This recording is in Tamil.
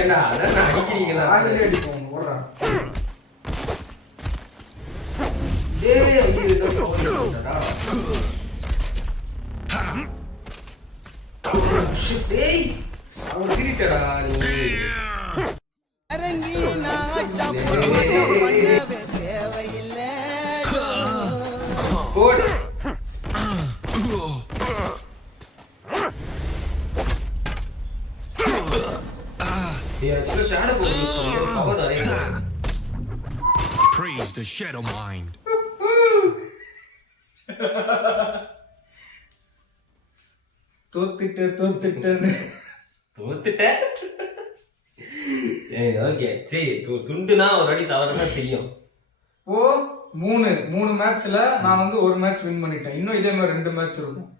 ஏண்டா அதான் அடிக்கிறீங்களா? ஆகலே அடிப்போம் ஓடுறா. டேய் இது ஓடுறா. டேய் அவங்கிட்டடா நீ. அரங்கி நாச்சா பண்ணவே தேவையில்ல. போடு. Praise the shadow mind. தோத்துட்டேன்னு தோத்துட்ட. சரி ஓகே சரி துண்டுனா ஒரு அடி தவறுதான் செய்யும். ஓ 3 மேட்ச்ல நான் வந்து ஒரு மேட்ச் வின் பண்ணிட்டேன். இன்னும் இதே மாதிரி 2 மேட்ச் இருக்கும்.